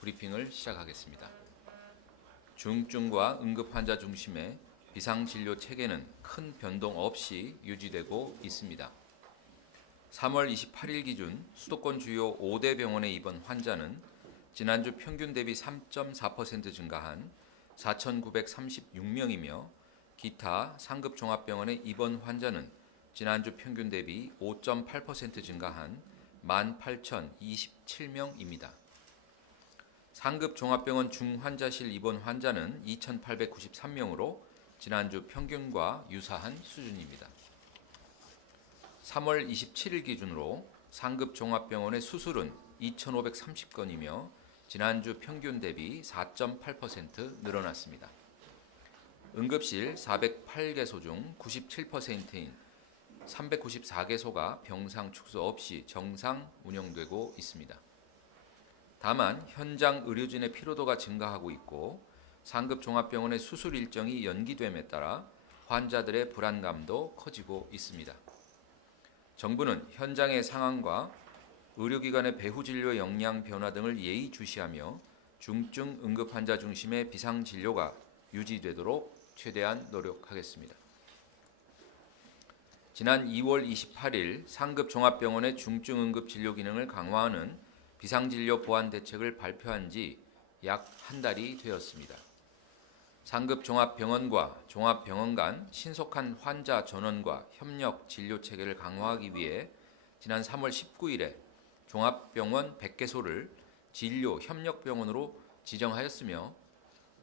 브리핑을 시작하겠습니다. 중증과 응급환자 중심의 비상진료 체계는 큰 변동 없이 유지되고 있습니다. 3월 28일 기준 수도권 주요 5대 병원의 입원 환자는 지난주 평균 대비 3.4% 증가한 4,936명이며 기타 상급 종합병원의 입원 환자는 지난주 평균 대비 5.8% 증가한 18,027명입니다. 상급 종합병원 중환자실 입원 환자는 2,893명으로 지난주 평균과 유사한 수준입니다. 3월 27일 기준으로 상급 종합병원의 수술은 2,530건이며 지난주 평균 대비 4.8% 늘어났습니다. 응급실 408개소 중 97%인 394개소가 병상 축소 없이 정상 운영되고 있습니다. 다만 현장 의료진의 피로도가 증가하고 있고 상급 종합병원의 수술 일정이 연기됨에 따라 환자들의 불안감도 커지고 있습니다. 정부는 현장의 상황과 의료기관의 배후 진료 역량 변화 등을 예의주시하며 중증 응급환자 중심의 비상진료가 유지되도록 최대한 노력하겠습니다. 지난 2월 28일 상급 종합병원의 중증 응급 진료 기능을 강화하는 비상진료 보완 대책을 발표한 지 약 한 달이 되었습니다. 상급 종합병원과 종합병원 간 신속한 환자 전원과 협력 진료 체계를 강화하기 위해 지난 3월 19일에 종합병원 100개소를 진료 협력병원으로 지정하였으며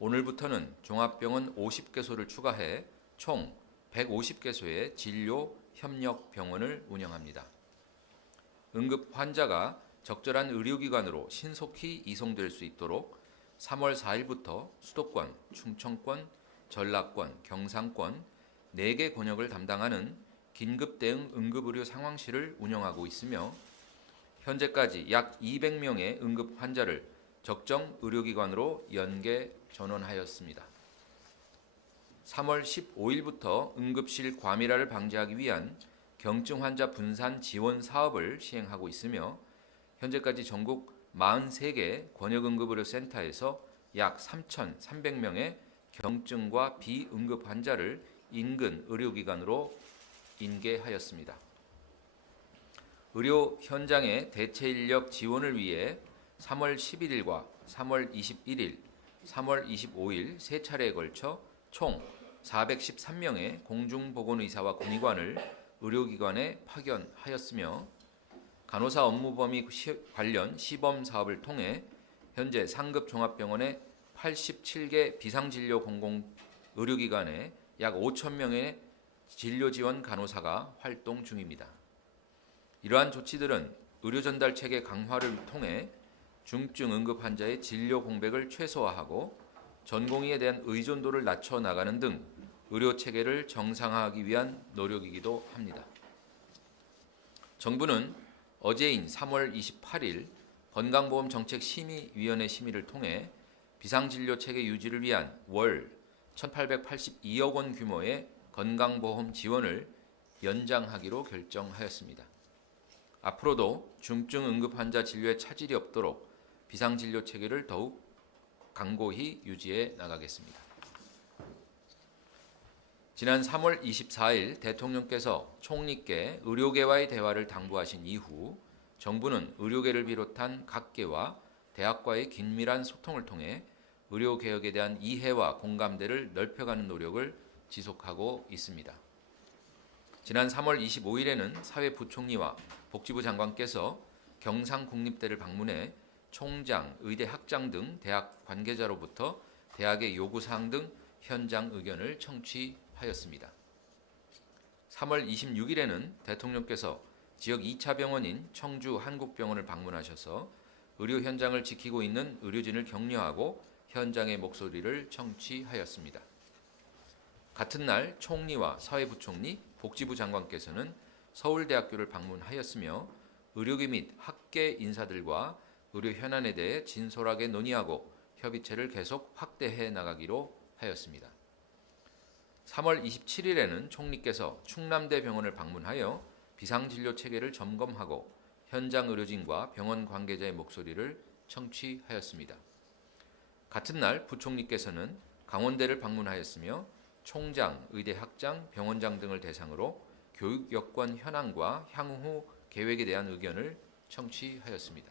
오늘부터는 종합병원 50개소를 추가해 총 150개소의 진료 협력병원을 운영합니다. 응급 환자가 적절한 의료기관으로 신속히 이송될 수 있도록 3월 4일부터 수도권, 충청권, 전라권, 경상권 4개 권역을 담당하는 긴급대응 응급의료 상황실을 운영하고 있으며 현재까지 약 200명의 응급 환자를 적정 의료기관으로 연계 전원하였습니다. 3월 15일부터 응급실 과밀화를 방지하기 위한 경증 환자 분산 지원 사업을 시행하고 있으며 현재까지 전국 43개 권역응급의료센터에서 약 3,300명의 경증과 비응급 환자를 인근 의료기관으로 인계하였습니다. 의료 현장의 대체 인력 지원을 위해 3월 11일과 3월 21일, 3월 25일 세 차례에 걸쳐 총 413명의 공중보건의사와 군의관을 의료기관에 파견하였으며 간호사 업무 범위 관련 시범 사업을 통해 현재 상급 종합병원의 87개 비상진료 공공 의료기관에 약 5,000명의 진료 지원 간호사가 활동 중입니다. 이러한 조치들은 의료 전달 체계 강화를 통해 중증 응급 환자의 진료 공백을 최소화하고 전공의에 대한 의존도를 낮춰 나가는 등 의료 체계를 정상화하기 위한 노력이기도 합니다. 정부는 어제인 3월 28일 건강보험정책심의위원회 심의를 통해 비상진료 체계 유지를 위한 월 1,882억 원 규모의 건강보험 지원을 연장하기로 결정하였습니다. 앞으로도 중증 응급환자 진료에 차질이 없도록 비상진료 체계를 더욱 강고히 유지해 나가겠습니다. 지난 3월 24일 대통령께서 총리께 의료계와의 대화를 당부하신 이후 정부는 의료계를 비롯한 각계와 대학과의 긴밀한 소통을 통해 의료개혁에 대한 이해와 공감대를 넓혀가는 노력을 지속하고 있습니다. 지난 3월 25일에는 사회부총리와 복지부 장관께서 경상국립대를 방문해 총장, 의대 학장 등 대학 관계자로부터 대학의 요구사항 등 현장 의견을 청취하였습니다. 3월 26일에는 대통령께서 지역 2차 병원인 청주 한국병원을 방문하셔서 의료 현장을 지키고 있는 의료진을 격려하고 현장의 목소리를 청취하였습니다. 같은 날 총리와 사회부총리, 복지부 장관께서는 서울대학교를 방문하였으며 의료계 및 학계 인사들과 의료 현안에 대해 진솔하게 논의하고 협의체를 계속 확대해 나가기로 하였습니다. 3월 27일에는 총리께서 충남대병원을 방문하여 비상진료 체계를 점검하고 현장 의료진과 병원 관계자의 목소리를 청취하였습니다. 같은 날 부총리께서는 강원대를 방문하였으며 총장, 의대 학장, 병원장 등을 대상으로 교육 여건 현황과 향후 계획에 대한 의견을 청취하였습니다.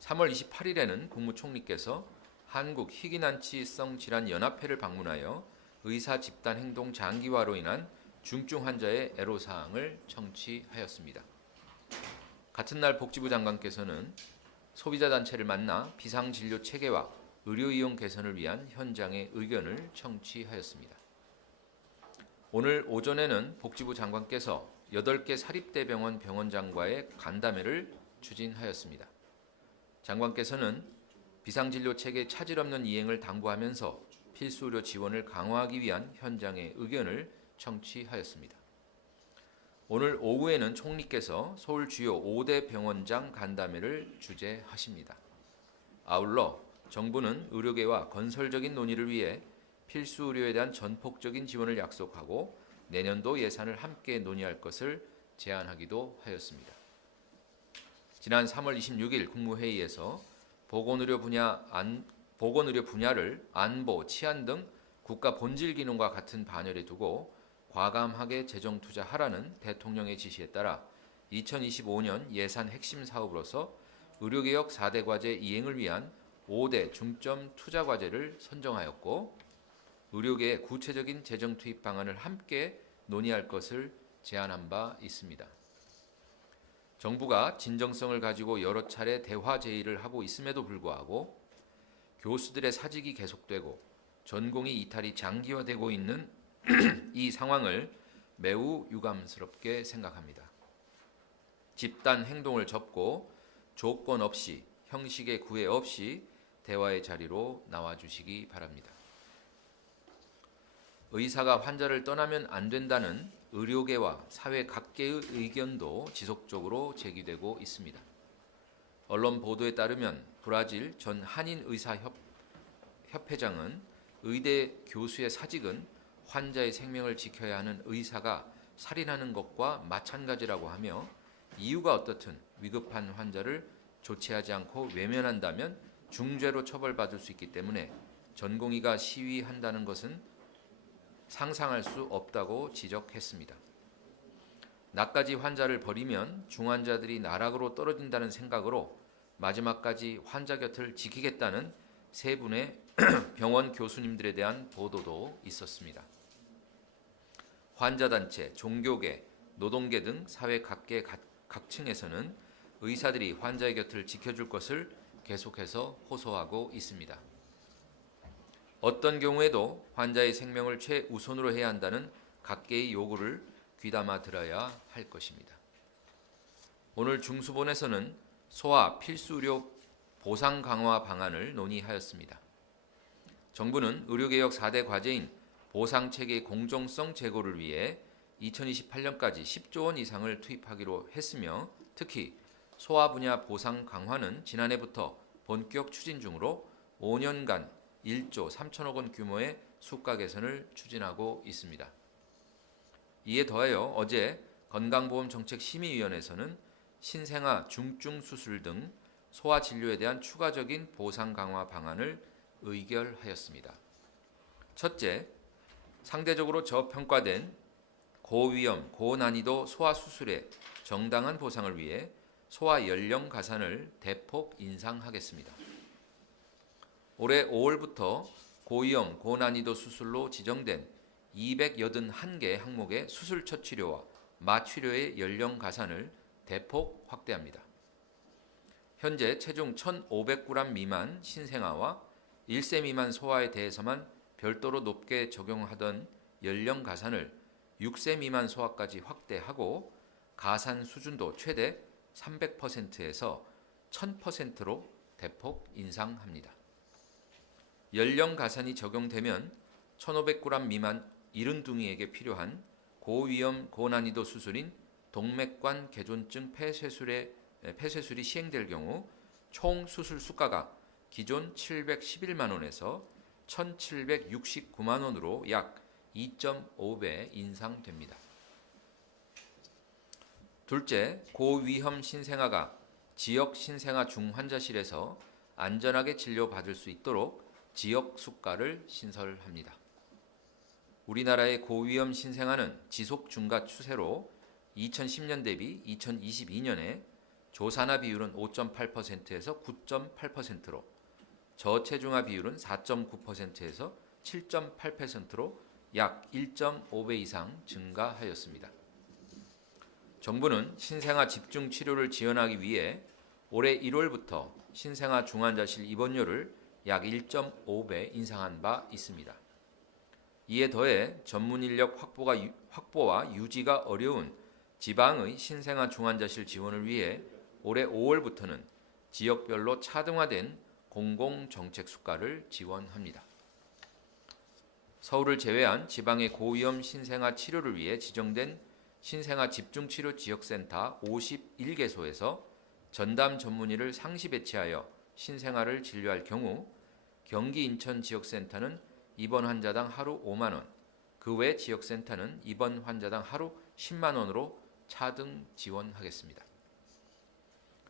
3월 28일에는 국무총리께서 한국 희귀난치성 질환 연합회를 방문하여 의사 집단 행동 장기화로 인한 중증 환자의 애로사항을 청취하였습니다. 같은 날 복지부 장관께서는 소비자 단체를 만나 비상진료 체계와 의료 이용 개선을 위한 현장의 의견을 청취하였습니다. 오늘 오전에는 복지부 장관께서 8개 사립대병원 병원장과의 간담회를 추진하였습니다. 장관께서는 비상진료 체계 차질 없는 이행을 당부하면서 필수 의료 지원을 강화하기 위한 현장의 의견을 청취하였습니다. 오늘 오후에는 총리께서 서울 주요 5대 병원장 간담회를 주재하십니다. 아울러 정부는 의료계와 건설적인 논의를 위해 필수 의료에 대한 전폭적인 지원을 약속하고 내년도 예산을 함께 논의할 것을 제안하기도 하였습니다. 지난 3월 26일 국무회의에서 보건의료 분야를 안보, 치안 등 국가 본질 기능과 같은 반열에 두고 과감하게 재정 투자하라는 대통령의 지시에 따라 2025년 예산 핵심 사업으로서 의료개혁 4대 과제 이행을 위한 5대 중점 투자 과제를 선정하였고 의료계의 구체적인 재정 투입 방안을 함께 논의할 것을 제안한 바 있습니다. 정부가 진정성을 가지고 여러 차례 대화 제의를 하고 있음에도 불구하고 교수들의 사직이 계속되고 전공의 이탈이 장기화되고 있는 이 상황을 매우 유감스럽게 생각합니다. 집단 행동을 접고 조건 없이 형식의 구애 없이 대화의 자리로 나와주시기 바랍니다. 의사가 환자를 떠나면 안 된다는 의료계와 사회 각계의 의견도 지속적으로 제기되고 있습니다. 언론 보도에 따르면 브라질 전 한인의사협회장은 의대 교수의 사직은 환자의 생명을 지켜야 하는 의사가 살인하는 것과 마찬가지라고 하며 이유가 어떻든 위급한 환자를 조치하지 않고 외면한다면 중죄로 처벌받을 수 있기 때문에 전공의가 시위한다는 것은 상상할 수 없다고 지적했습니다. 나까지 환자를 버리면 중환자들이 나락으로 떨어진다는 생각으로 마지막까지 환자 곁을 지키겠다는 세 분의 병원 교수님들에 대한 보도도 있었습니다. 환자단체, 종교계, 노동계 등 사회 각계 각층에서는 의사들이 환자의 곁을 지켜줄 것을 계속해서 호소하고 있습니다. 어떤 경우에도 환자의 생명을 최우선으로 해야 한다는 각계의 요구를 귀담아 들어야 할 것입니다. 오늘 중수본에서는 소아 필수의료 보상 강화 방안을 논의하였습니다. 정부는 의료개혁 4대 과제인 보상체계 공정성 제고를 위해 2028년까지 10조 원 이상을 투입하기로 했으며 특히 소아 분야 보상 강화는 지난해부터 본격 추진 중으로 5년간 1조 3천억 원 규모의 수가 개선을 추진하고 있습니다. 이에 더하여 어제 건강보험정책심의위원회에서는 신생아 중증 수술 등 소아 진료에 대한 추가적인 보상 강화 방안을 의결하였습니다. 첫째, 상대적으로 저평가된 고위험, 고난이도 소아 수술의 정당한 보상을 위해 소아 연령 가산을 대폭 인상하겠습니다. 올해 5월부터 고위험, 고난이도 수술로 지정된 281개 항목의 수술 첫 치료와 마취료의 연령 가산을 대폭 확대합니다. 현재 체중 1,500g 미만 신생아와 1세 미만 소아에 대해서만 별도로 높게 적용하던 연령 가산을 6세 미만 소아까지 확대하고 가산 수준도 최대 300%에서 1000%로 대폭 인상합니다. 연령 가산이 적용되면 1,500g 미만 이른둥이에게 필요한 고위험 고난이도 수술인 동맥관 개존증 폐쇄술이 시행될 경우 총 수술 수가가 기존 711만 원에서 1,769만 원으로 약 2.5배 인상됩니다. 둘째, 고위험 신생아가 지역 신생아 중환자실에서 안전하게 진료받을 수 있도록 지역 수가를 신설합니다. 우리나라의 고위험 신생아는 지속 증가 추세로 2010년 대비 2022년에 조산화 비율은 5.8%에서 9.8%로, 저체중아 비율은 4.9%에서 7.8%로 약 1.5배 이상 증가하였습니다. 정부는 신생아 집중 치료를 지원하기 위해 올해 1월부터 신생아 중환자실 입원료를 약 1.5배 인상한 바 있습니다. 이에 더해 전문 인력 확보와 유지가 어려운 지방의 신생아 중환자실 지원을 위해 올해 5월부터는 지역별로 차등화된 공공정책 수가를 지원합니다. 서울을 제외한 지방의 고위험 신생아 치료를 위해 지정된 신생아 집중치료 지역센터 51개소에서 전담 전문의를 상시 배치하여 신생아를 진료할 경우 경기 인천 지역센터는 입원 환자당 하루 5만 원, 그 외 지역센터는 입원 환자당 하루 10만 원으로 차등 지원하겠습니다.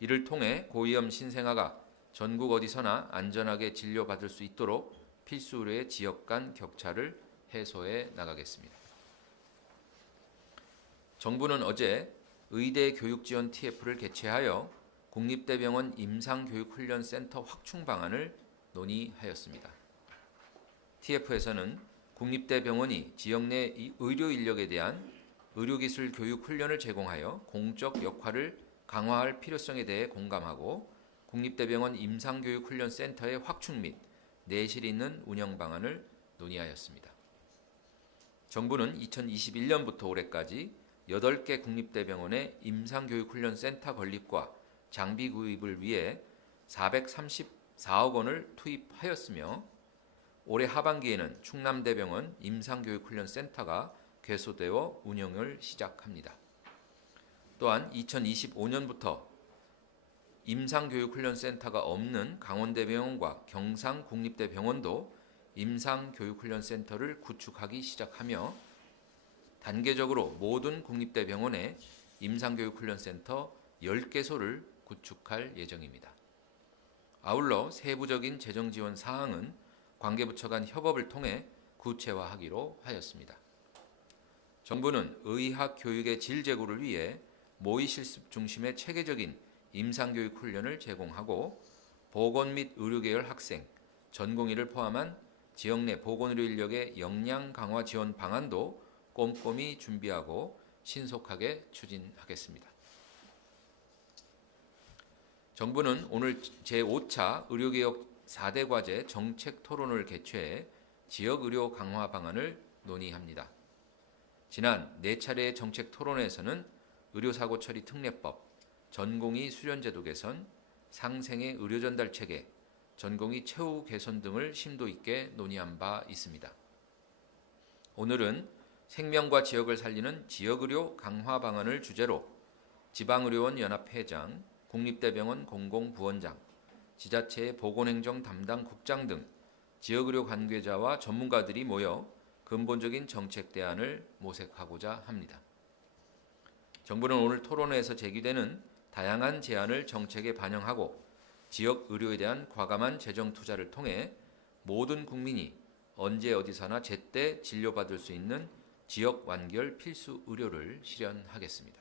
이를 통해 고위험 신생아가 전국 어디서나 안전하게 진료받을 수 있도록 필수 의료의 지역 간 격차를 해소해 나가겠습니다. 정부는 어제 의대 교육지원 TF를 개최하여 국립대병원 임상교육훈련센터 확충 방안을 논의하였습니다. TF에서는 국립대병원이 지역 내 의료 인력에 대한 의료기술 교육 훈련을 제공하여 공적 역할을 강화할 필요성에 대해 공감하고 국립대병원 임상교육훈련센터의 확충 및 내실 있는 운영 방안을 논의하였습니다. 정부는 2021년부터 올해까지 8개 국립대병원의 임상교육훈련센터 건립과 장비 구입을 위해 434억 원을 투입하였으며 올해 하반기에는 충남대병원 임상교육훈련센터가 개소되어 운영을 시작합니다. 또한 2025년부터 임상교육훈련센터가 없는 강원대병원과 경상국립대병원도 임상교육훈련센터를 구축하기 시작하며 단계적으로 모든 국립대병원에 임상교육훈련센터 10개소를 구축할 예정입니다. 아울러 세부적인 재정지원 사항은 관계부처 간 협업을 통해 구체화하기로 하였습니다. 정부는 의학 교육의 질 제고를 위해 모의 실습 중심의 체계적인 임상교육 훈련을 제공하고 보건 및 의료계열 학생, 전공의를 포함한 지역 내 보건의료 인력의 역량 강화 지원 방안도 꼼꼼히 준비하고 신속하게 추진하겠습니다. 정부는 오늘 제5차 의료개혁 4대 과제 정책 토론을 개최해 지역의료 강화 방안을 논의합니다. 지난 4차례의 정책 토론에서는 의료사고 처리 특례법, 전공의 수련제도 개선, 상생의 의료전달 체계, 전공의 최후 개선 등을 심도 있게 논의한 바 있습니다. 오늘은 생명과 지역을 살리는 지역의료 강화 방안을 주제로 지방의료원 연합회장, 국립대병원 공공부원장, 지자체의 보건행정 담당 국장 등 지역의료 관계자와 전문가들이 모여 근본적인 정책 대안을 모색하고자 합니다. 정부는 오늘 토론회에서 제기되는 다양한 제안을 정책에 반영하고 지역 의료에 대한 과감한 재정 투자를 통해 모든 국민이 언제 어디서나 제때 진료받을 수 있는 지역 완결 필수 의료를 실현하겠습니다.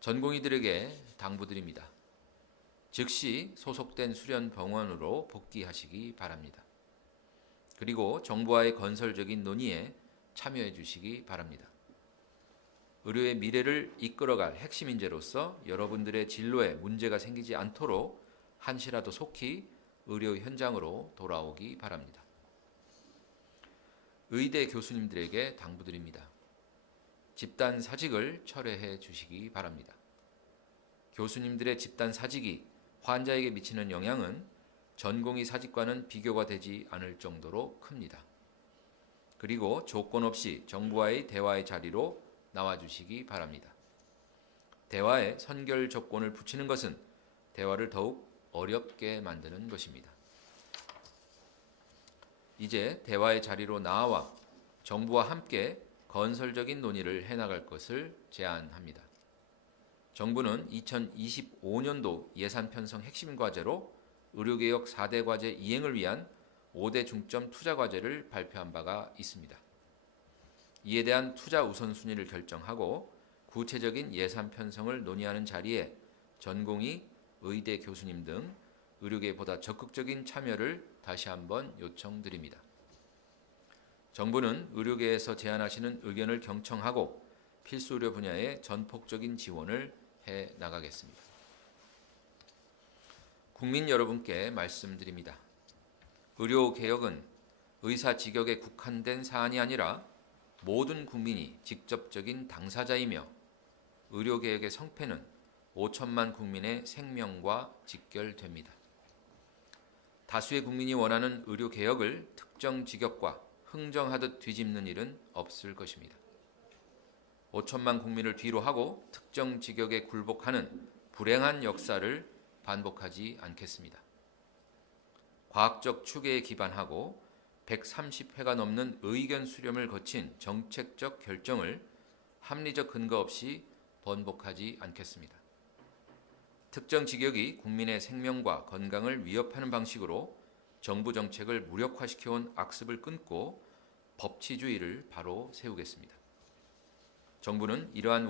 전공의들에게 당부드립니다. 즉시 소속된 수련 병원으로 복귀하시기 바랍니다. 그리고 정부와의 건설적인 논의에 참여해 주시기 바랍니다. 의료의 미래를 이끌어갈 핵심 인재로서 여러분들의 진로에 문제가 생기지 않도록 한시라도 속히 의료 현장으로 돌아오기 바랍니다. 의대 교수님들에게 당부드립니다. 집단 사직을 철회해 주시기 바랍니다. 교수님들의 집단 사직이 환자에게 미치는 영향은 전공의 사직과는 비교가 되지 않을 정도로 큽니다. 그리고 조건 없이 정부와의 대화의 자리로 나와주시기 바랍니다. 대화에 선결 조건을 붙이는 것은 대화를 더욱 어렵게 만드는 것입니다. 이제 대화의 자리로 나와 정부와 함께 건설적인 논의를 해나갈 것을 제안합니다. 정부는 2025년도 예산 편성 핵심 과제로 의료개혁 4대 과제 이행을 위한 5대 중점 투자 과제를 발표한 바가 있습니다. 이에 대한 투자 우선순위를 결정하고 구체적인 예산 편성을 논의하는 자리에 전공의, 의대 교수님 등 의료계에 보다 적극적인 참여를 다시 한번 요청드립니다. 정부는 의료계에서 제안하시는 의견을 경청하고 필수 의료 분야에 전폭적인 지원을 해 나가겠습니다. 국민 여러분께 말씀드립니다. 의료개혁은 의사 직역에 국한된 사안이 아니라 모든 국민이 직접적인 당사자이며 의료개혁의 성패는 5천만 국민의 생명과 직결됩니다. 다수의 국민이 원하는 의료개혁을 특정 직역과 흥정하듯 뒤집는 일은 없을 것입니다. 5천만 국민을 뒤로 하고 특정 직역에 굴복하는 불행한 역사를 반복하지 않겠습니다. 과학적 추계에 기반하고 130회가 넘는 의견 수렴을 거친 정책적 결정을 합리적 근거 없이 번복하지 않겠습니다. 특정 직역이 국민의 생명과 건강을 위협하는 방식으로 정부 정책을 무력화시켜온 악습을 끊고 법치주의를 바로 세우겠습니다. 정부는 이러한